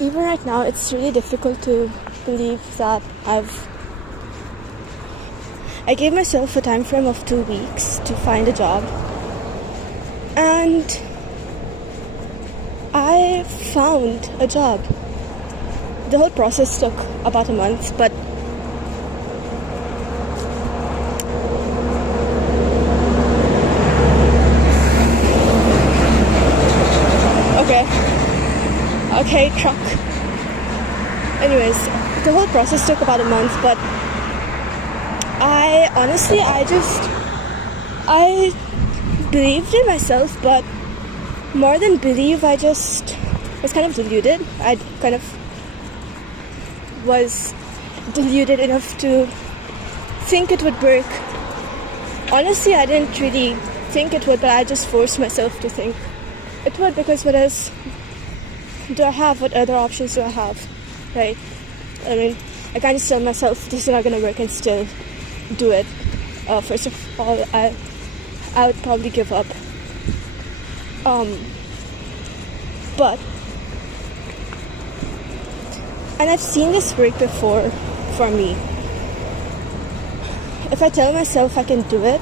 even right now, it's really difficult to believe that I gave myself a time frame of 2 weeks to find a job, and I found a job. The whole process took about a month, but okay, truck. Anyways, the whole process took about a month, but I believed in myself, but more than believe, I just was kind of deluded. I kind of was deluded enough to think it would work. Honestly, I didn't really think it would, but I just forced myself to think it would, because what else do I have? What other options do I have? Right? I mean, I can't just tell myself this is not gonna work and still do it. First of all, I would probably give up. But, and I've seen this work before for me. If I tell myself I can do it,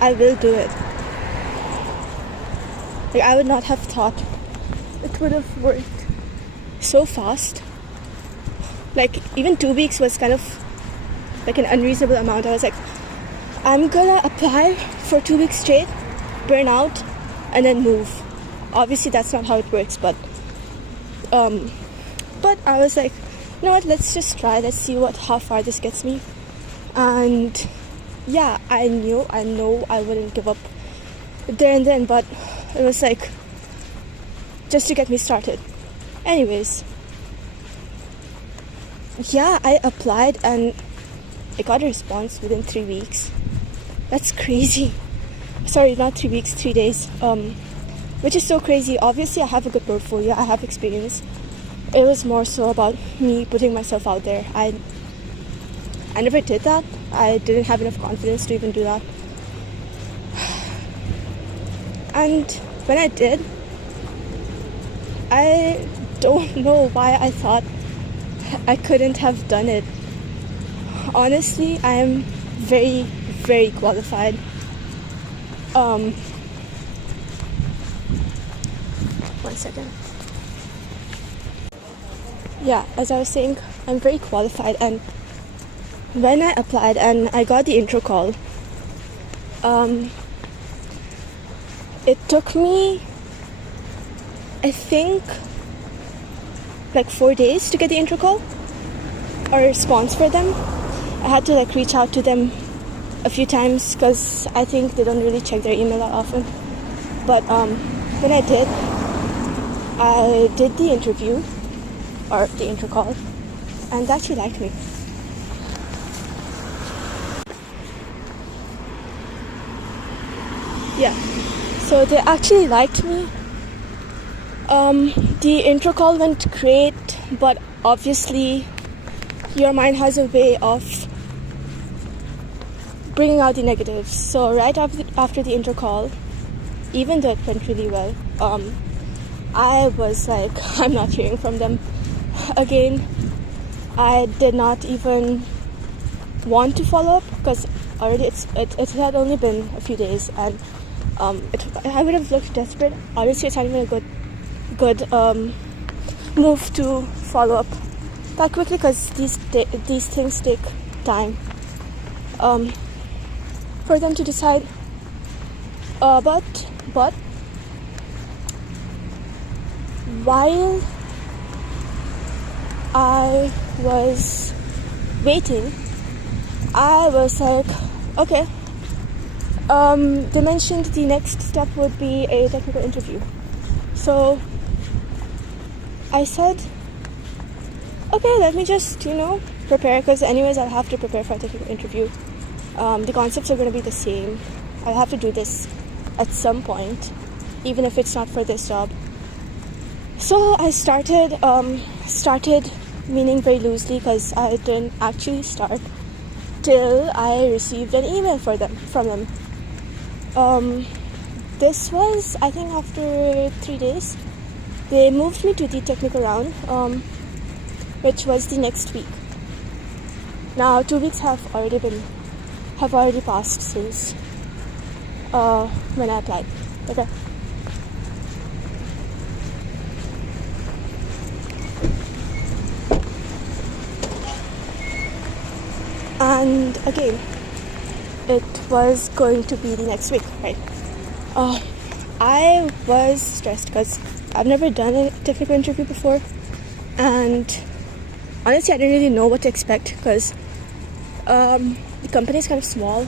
I will do it. Like, I would not have thought it would have worked so fast. Like, even 2 weeks was kind of like an unreasonable amount. I was like, I'm gonna apply for 2 weeks straight, burn out, and then move. Obviously that's not how it works, but I was like, you know what, let's just try, let's see how far this gets me. And yeah, I know I wouldn't give up there and then, but it was like just to get me started. Anyways, yeah, I applied and I got a response within 3 weeks. That's crazy. Sorry, not 3 weeks, 3 days. Which is so crazy. Obviously, I have a good portfolio, I have experience. It was more so about me putting myself out there. I never did that. I didn't have enough confidence to even do that. And when I did, I don't know why I thought I couldn't have done it. Honestly, I am very, very qualified. One second. Yeah, as I was saying, I'm very qualified, and when I applied and I got the intro call, it took me, I think, like 4 days to get the intro call or a response for them. I had to reach out to them a few times because I think they don't really check their email that often. But when I did the interview or the intro call, and they actually liked me. Yeah, so they actually liked me. The intro call went great, but obviously your mind has a way of bringing out the negatives. So right after the intro call, even though it went really well, I was like, I'm not hearing from them again. I did not even want to follow up because already it had only been a few days, and I would have looked desperate. Honestly, it's not even a good move to follow up that quickly because these things take time for them to decide. But while I was waiting, I was like, okay. They mentioned the next step would be a technical interview. So I said, okay, let me just, prepare, because anyways I'll have to prepare for a technical interview. The concepts are going to be the same. I'll have to do this at some point, even if it's not for this job. So I started meaning very loosely, because I didn't actually start till I received an email from them. This was, I think, after 3 days. they moved me to the technical round, which was the next week. Now 2 weeks have already passed since when I applied. Okay. And again, it was going to be the next week, right? I was stressed because I've never done a technical interview before, and honestly I didn't really know what to expect because the company is kind of small.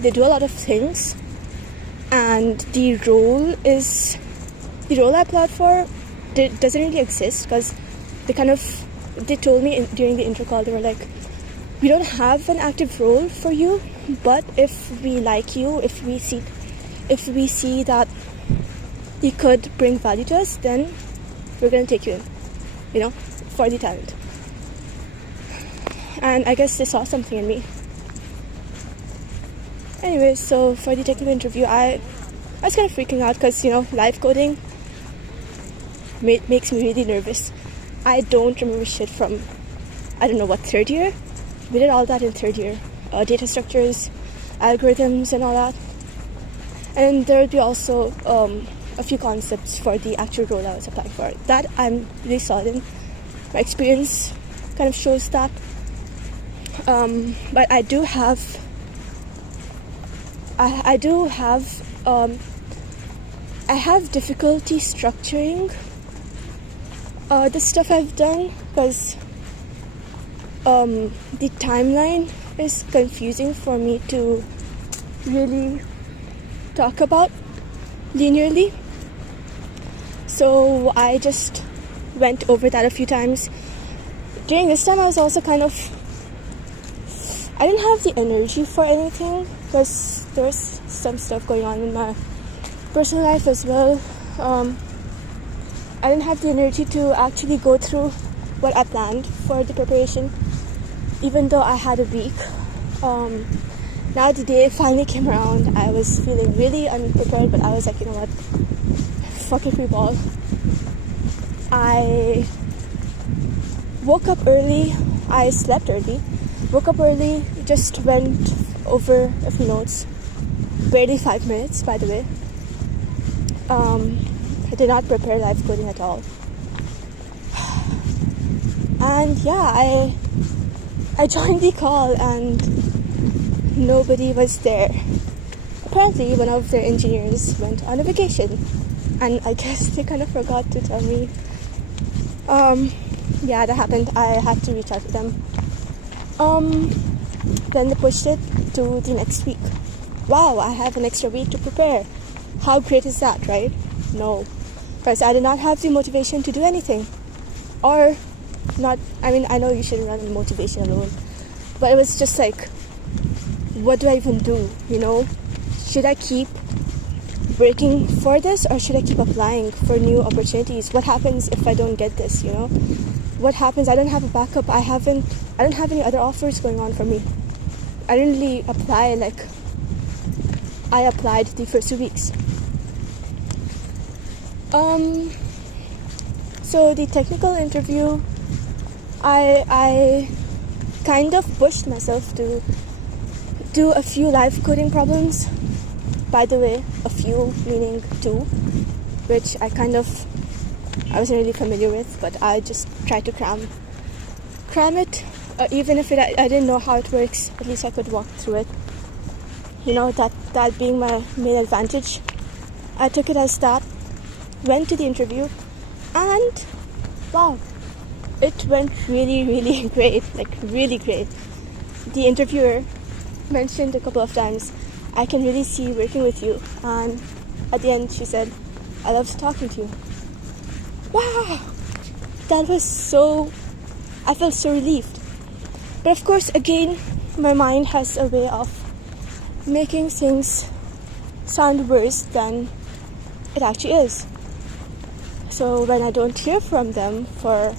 They do a lot of things, and the role I applied for doesn't really exist because they told me during the intro call, they were like, we don't have an active role for you, but if we like you, if we see that you could bring value to us, then we're going to take you in, for the talent. And I guess they saw something in me. Anyway, so for the technical interview, I was kind of freaking out because, live coding makes me really nervous. I don't remember shit from, I don't know what, third year? We did all that in third year. Data structures, algorithms and all that. And there would be also a few concepts for the actual role I was applying for. That I'm really solid in. My experience kind of shows that. But I do have difficulty structuring the stuff I've done because the timeline is confusing for me to really talk about linearly. So I just went over that a few times. During this time I was also I didn't have the energy for anything because there was some stuff going on in my personal life as well. I didn't have the energy to actually go through what I planned for the preparation, even though I had a week. Now the day finally came around, I was feeling really unprepared, but I was like, you know what, fuck it, we ball. I woke up early, I slept early, woke up early, just went over a few notes, barely 5 minutes by the way. I did not prepare live coding at all. And yeah, I joined the call and nobody was there. Apparently one of their engineers went on a vacation, and I guess they kind of forgot to tell me. Yeah, that happened. I had to reach out to them. Then they pushed it to the next week. Wow, I have an extra week to prepare. How great is that, right? No, because I did not have the motivation to do anything. Or not, I know you shouldn't run on motivation alone, but it was just like, what do I even do, Should I keep working for this, or should I keep applying for new opportunities? What happens if I don't get this, What happens? I don't have a backup. I don't have any other offers going on for me. I didn't really apply like I applied the first 2 weeks. So the technical interview, I kind of pushed myself to do a few live coding problems. By the way, a few meaning 2, which I wasn't really familiar with, but I just tried to cram it. Even if I didn't know how it works, at least I could walk through it. That being my main advantage. I took it as that, went to the interview, and wow, it went really, really great, like really great. The interviewer mentioned a couple of times, I can really see working with you, and at the end she said, I loved talking to you. Wow, that was I felt so relieved. But of course, again, my mind has a way of making things sound worse than it actually is. So when I don't hear from them for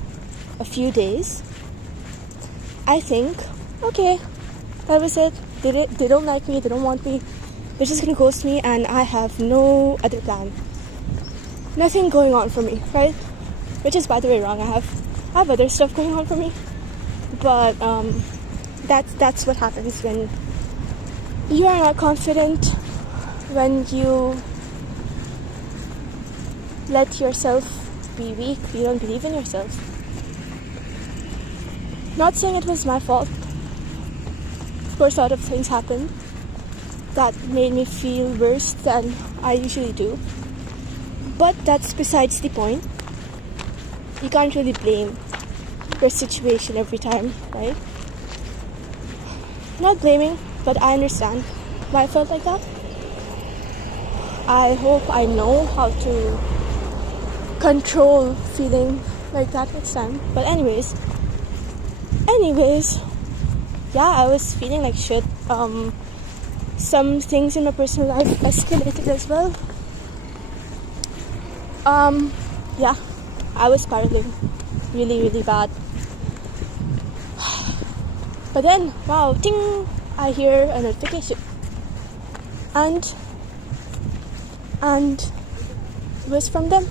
a few days, I think, okay, that was it. They don't like me, they don't want me, they're just gonna ghost me, and I have no other plan. nothing going on for me, right? Which is, by the way, wrong. I have other stuff going on for me, but that's what happens when you are not confident, when you let yourself be weak, you don't believe in yourself. Not saying it was my fault. Of course, a lot of things happened that made me feel worse than I usually do. But that's besides the point. You can't really blame your situation every time, right? Not blaming, but I understand why I felt like that. I hope I know how to control feeling like that next time. But anyways, yeah, I was feeling like shit. Some things in my personal life escalated as well. Yeah, I was spiraling really, really bad. But then, wow, ding! I hear a notification. And it was from them.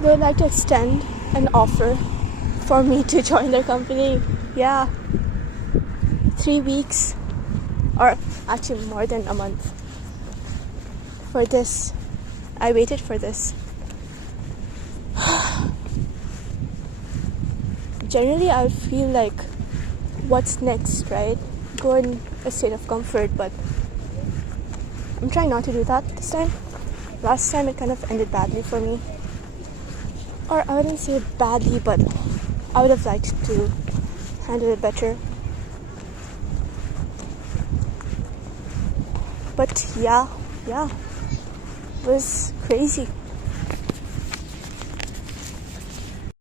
They would like to extend an offer for me to join their company. Yeah. 3 weeks, or actually more than a month for this. I waited for this. Generally, I feel like, what's next, right? Go in a state of comfort, but I'm trying not to do that this time. Last time it kind of ended badly for me. Or I wouldn't say badly, but I would have liked to handle it better. But yeah, it was crazy.